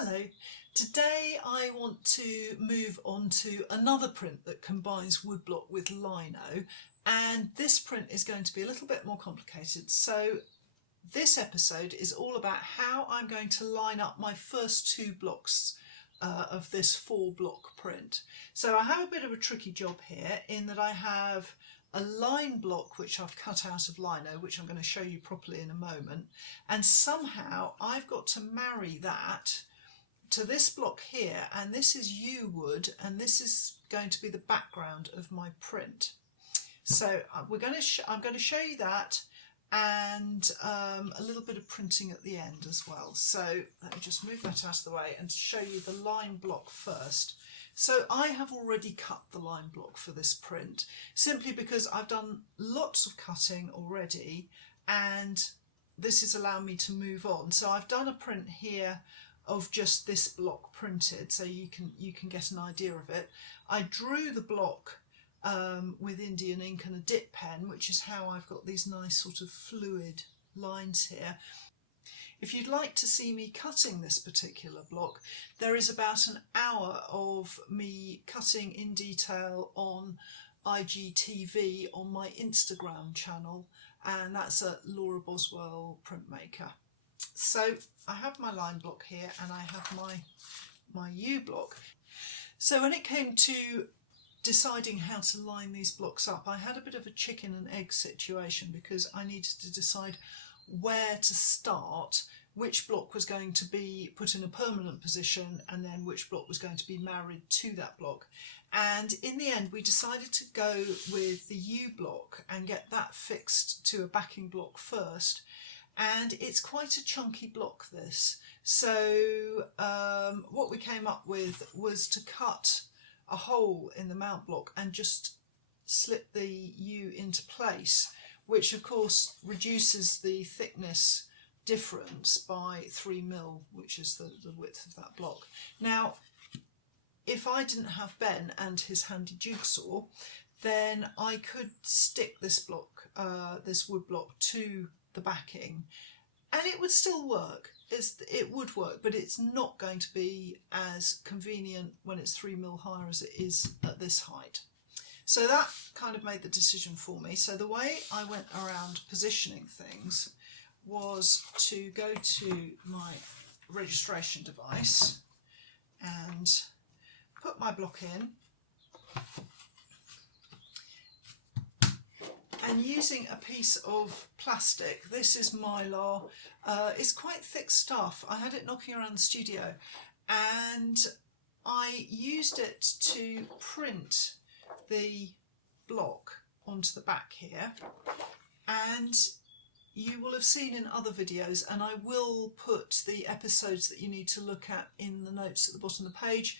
Hello, today I want to move on to another print that combines woodblock with lino, and this print is going to be a little bit more complicated. So this episode is all about how I'm going to line up my first two blocks of this 4-block print. So I have a bit of a tricky job here in that I have a line block which I've cut out of lino, which I'm going to show you properly in a moment, and somehow I've got to marry that to this block here, and this is yew wood, and this is going to be the background of my print. So I'm going to show you that and a little bit of printing at the end as well. So let me just move that out of the way and show you the line block first. So I have already cut the line block for this print simply because I've done lots of cutting already and this is allowing me to move on. So I've done a print here of just this block printed, so you can get an idea of it. I drew the block with Indian ink and a dip pen, which is how I've got these nice sort of fluid lines here. If you'd like to see me cutting this particular block, there is about an hour of me cutting in detail on IGTV on my Instagram channel, and that's at Laura Boswell Printmaker. So I have my line block here and I have my yew block. So when it came to deciding how to line these blocks up, I had a bit of a chicken and egg situation because I needed to decide where to start, which block was going to be put in a permanent position and then which block was going to be married to that block. And in the end we decided to go with the yew block and get that fixed to a backing block first. And it's quite a chunky block, this. So what we came up with was to cut a hole in the mount block and just slip the yew into place, which of course reduces the thickness difference by 3mm, which is the width of that block. Now, if I didn't have Ben and his handy jigsaw, then I could stick this block, this wood block, to the backing and it would still work. It would work, but it's not going to be as convenient when it's 3mm higher as it is at this height. So that kind of made the decision for me. So the way I went around positioning things was to go to my registration device and put my block in, and using a piece of plastic. This is mylar. It's quite thick stuff. I had it knocking around the studio and I used it to print the block onto the back here, and you will have seen in other videos, and I will put the episodes that you need to look at in the notes at the bottom of the page,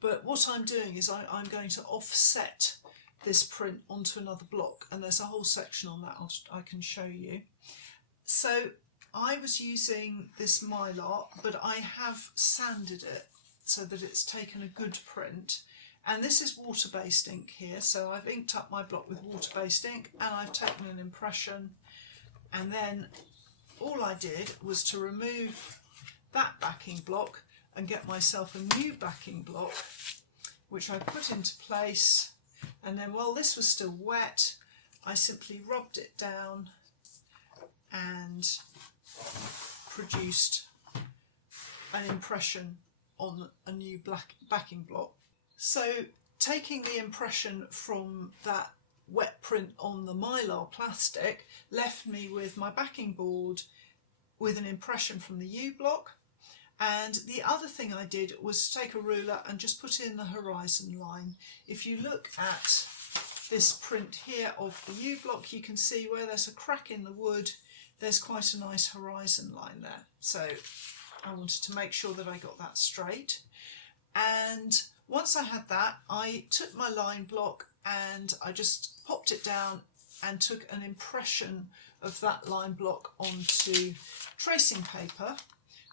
but what I'm doing is I'm going to offset this print onto another block, and there's a whole section on that I can show you. So I was using this mylar, but I have sanded it so that it's taken a good print, and this is water-based ink here, so I've inked up my block with water-based ink and I've taken an impression, and then all I did was to remove that backing block and get myself a new backing block which I put into place. And then while this was still wet, I simply rubbed it down and produced an impression on a new black backing block. So taking the impression from that wet print on the mylar plastic left me with my backing board with an impression from the yew block. And the other thing I did was take a ruler and just put in the horizon line. If you look at this print here of the yew block, you can see where there's a crack in the wood, there's quite a nice horizon line there. So I wanted to make sure that I got that straight. And once I had that, I took my line block and I just popped it down and took an impression of that line block onto tracing paper.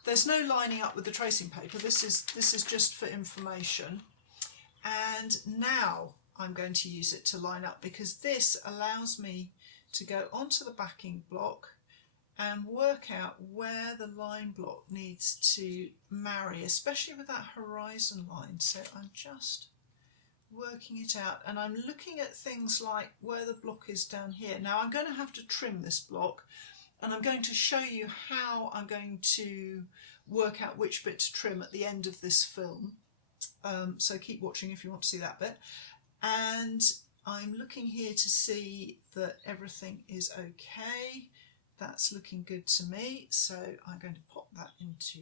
There's no lining up with the tracing paper, this is just for information. And now I'm going to use it to line up, because this allows me to go onto the backing block and work out where the line block needs to marry, especially with that horizon line. So I'm just working it out, and I'm looking at things like where the block is down here. Now I'm going to have to trim this block, and I'm going to show you how I'm going to work out which bit to trim at the end of this film. So keep watching if you want to see that bit. And I'm looking here to see that everything is okay. That's looking good to me, so I'm going to pop that into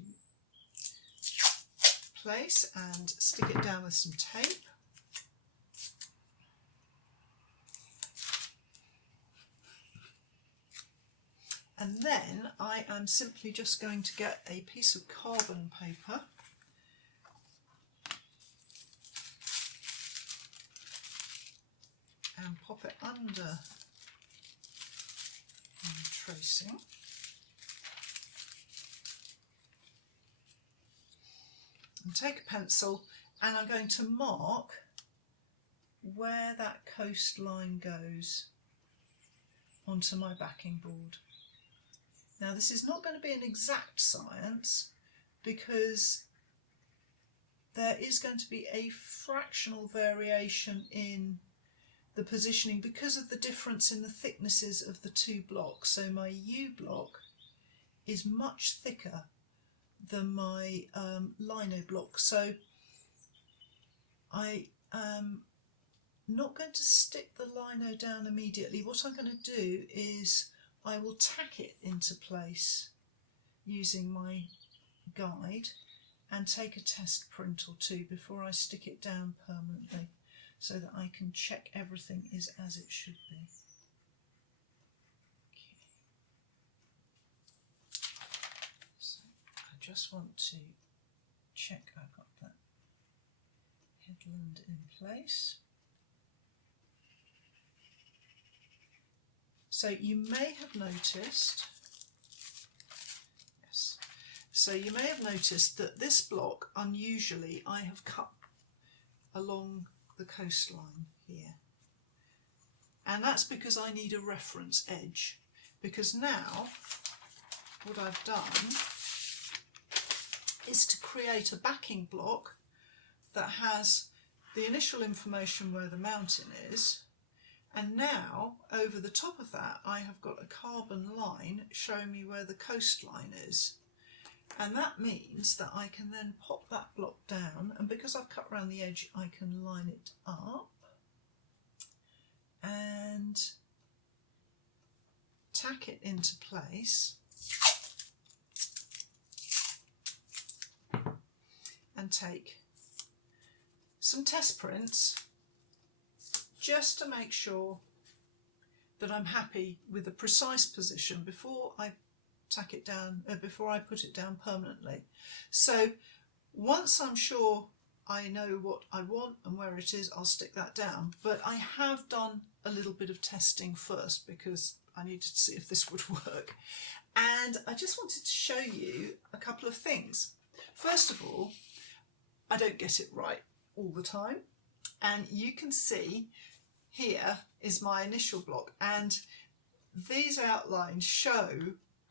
place and stick it down with some tape. And then I am simply just going to get a piece of carbon paper and pop it under tracing. And take a pencil, and I'm going to mark where that coastline goes onto my backing board. Now this is not going to be an exact science, because there is going to be a fractional variation in the positioning because of the difference in the thicknesses of the two blocks. So my U block is much thicker than my lino block. So I am not going to stick the lino down immediately. What I'm going to do is I will tack it into place using my guide and take a test print or two before I stick it down permanently, so that I can check everything is as it should be. Okay. So I just want to check I've got that headland in place. So you may have noticed, yes, so you may have noticed that this block, unusually, I have cut along the coastline here, and that's because I need a reference edge, because now what I've done is to create a backing block that has the initial information where the mountain is, and now over the top of that I have got a carbon line showing me where the coastline is. And that means that I can then pop that block down, and because I've cut around the edge I can line it up and tack it into place and take some test prints just to make sure that I'm happy with the precise position before I tack it down, before I put it down permanently. So once I'm sure I know what I want and where it is, I'll stick that down. But I have done a little bit of testing first because I needed to see if this would work. And I just wanted to show you a couple of things. First of all, I don't get it right all the time. And you can see here is my initial block, and these outlines show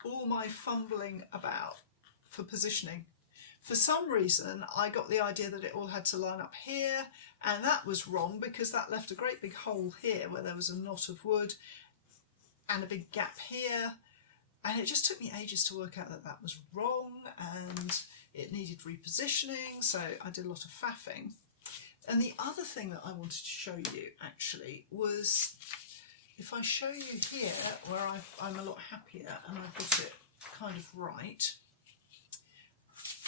all my fumbling about for positioning. For some reason I got the idea that it all had to line up here, and that was wrong because that left a great big hole here where there was a knot of wood and a big gap here, and it just took me ages to work out that that was wrong and it needed repositioning, so I did a lot of faffing. And the other thing that I wanted to show you actually was, if I show you here where I'm a lot happier and I've got it kind of right,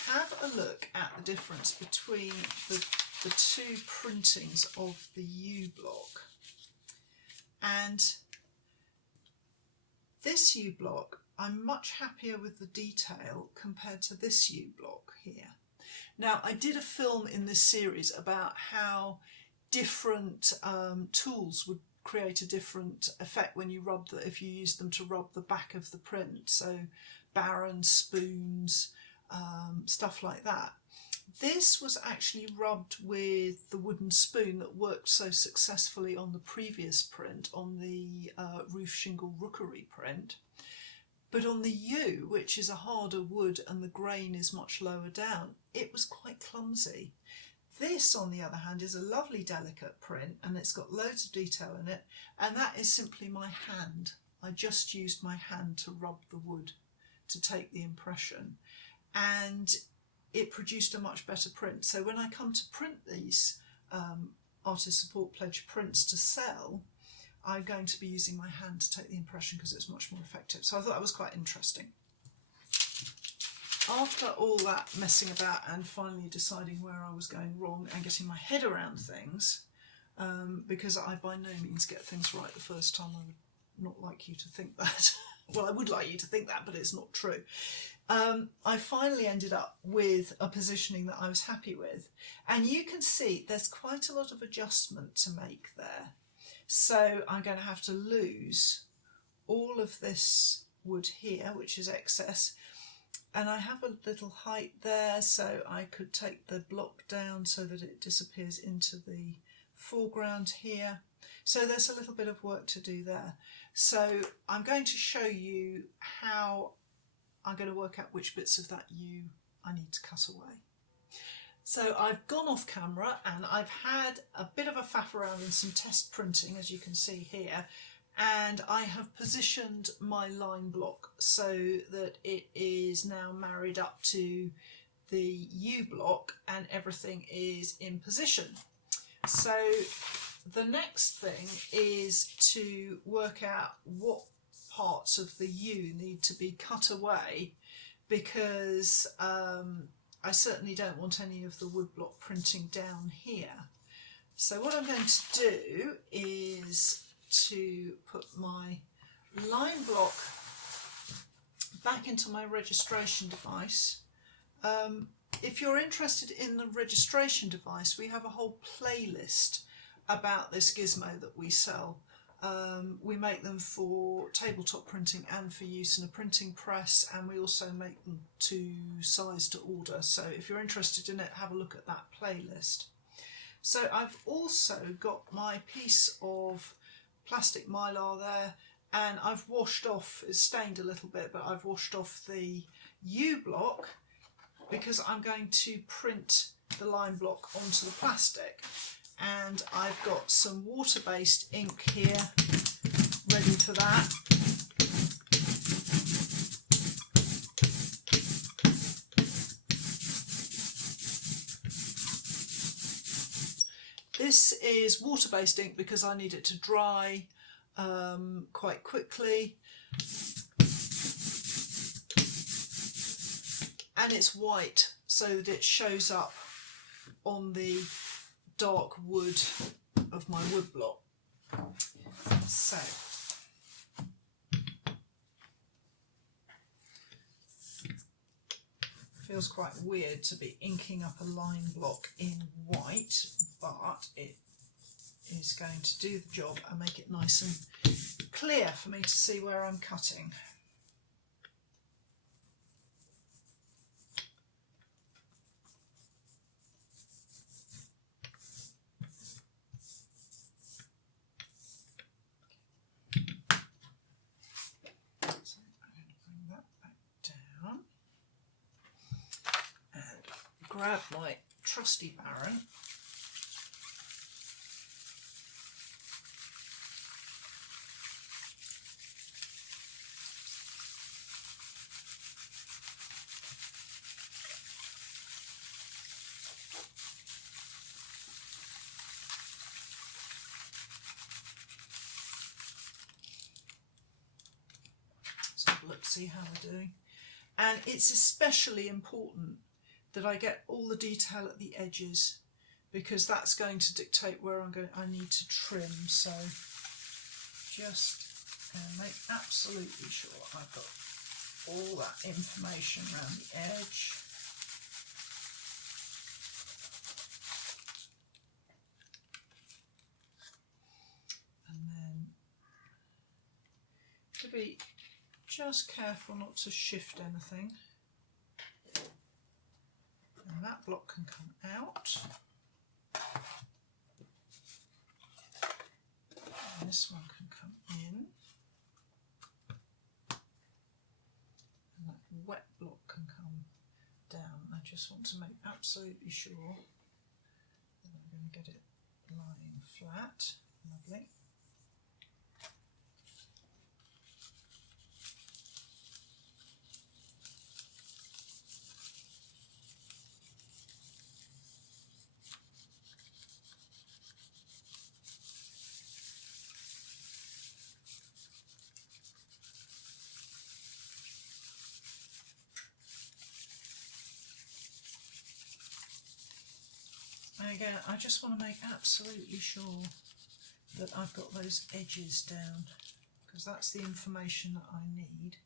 have a look at the difference between the two printings of the U block. And this U block, I'm much happier with the detail compared to this U block here. Now, I did a film in this series about how different tools would create a different effect when you rub if you use them to rub the back of the print. So barons, spoons, stuff like that. This was actually rubbed with the wooden spoon that worked so successfully on the previous print, on the roof shingle rookery print. But on the yew, which is a harder wood and the grain is much lower down, it was quite clumsy. This, on the other hand, is a lovely delicate print and it's got loads of detail in it, and that is simply my hand. I just used my hand to rub the wood to take the impression, and it produced a much better print. So when I come to print these Artist Support Pledge prints to sell, I'm going to be using my hand to take the impression because it's much more effective. So I thought that was quite interesting. After all that messing about and finally deciding where I was going wrong and getting my head around things, because I by no means get things right the first time, I would not like you to think that. Well, I would like you to think that, but it's not true. I finally ended up with a positioning that I was happy with. And you can see there's quite a lot of adjustment to make there. So I'm going to have to lose all of this wood here, which is excess. And I have a little height there, so I could take the block down so that it disappears into the foreground here. So there's a little bit of work to do there. So I'm going to show you how I'm going to work out which bits of that yew I need to cut away. So I've gone off camera and I've had a bit of a faff around in some test printing, as you can see here, and I have positioned my line block so that it is now married up to the yew block and everything is in position. So the next thing is to work out what parts of the yew need to be cut away, because I certainly don't want any of the woodblock printing down here. So what I'm going to do is to put my line block back into my registration device. If you're interested in the registration device, we have a whole playlist about this gizmo that we sell. We make them for tabletop printing and for use in a printing press, and we also make them to size to order. So if you're interested in it, have a look at that playlist. So I've also got my piece of plastic mylar there, and I've washed off, it's stained a little bit, but I've washed off the yew block because I'm going to print the line block onto the plastic. And I've got some water-based ink here ready for that. This is water-based ink because I need it to dry quite quickly. And it's white so that it shows up on the dark wood of my woodblock. So feels quite weird to be inking up a line block in white, but it is going to do the job and make it nice and clear for me to see where I'm cutting. Grab my trusty Baron . Let's have a look, see how we're doing. And it's especially important that I get all the detail at the edges, because that's going to dictate where I need to trim. So just make absolutely sure I've got all that information around the edge. And then to be just careful not to shift anything. And that block can come out. And this one can come in. wet block can come down. I just want to make absolutely sure that I'm going to get it lying flat. Lovely. And again, I just want to make absolutely sure that I've got those edges down, because that's the information that I need.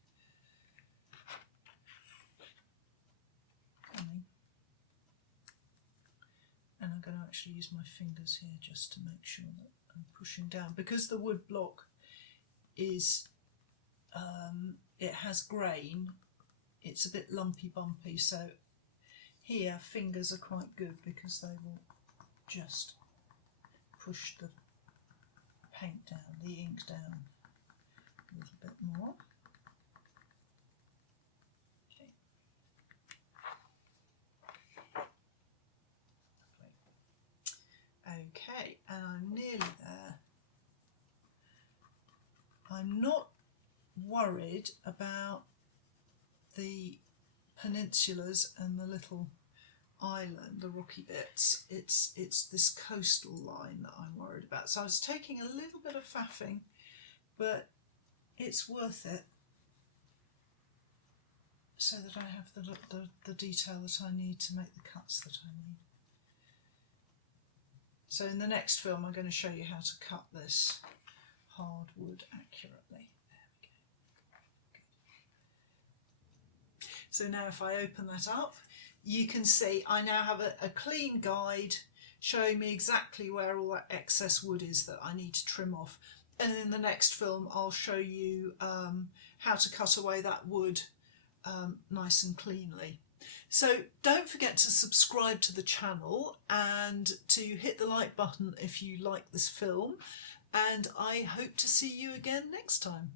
And I'm going to actually use my fingers here just to make sure that I'm pushing down, because the wood block is, it has grain, it's a bit lumpy bumpy, so here fingers are quite good because they will just push the paint down, the ink down a little bit more. Okay, and I'm nearly there. I'm not worried about the peninsulas and the little island, the rocky bits. It's this coastal line that I'm worried about. So I was taking a little bit of faffing, but it's worth it so that I have the detail that I need to make the cuts that I need. So in the next film I'm going to show you how to cut this hardwood accurately. There we go. So now if I open that up, you can see I now have a clean guide showing me exactly where all that excess wood is that I need to trim off. And in the next film I'll show you how to cut away that wood nice and cleanly. So don't forget to subscribe to the channel and to hit the like button if you like this film, and I hope to see you again next time.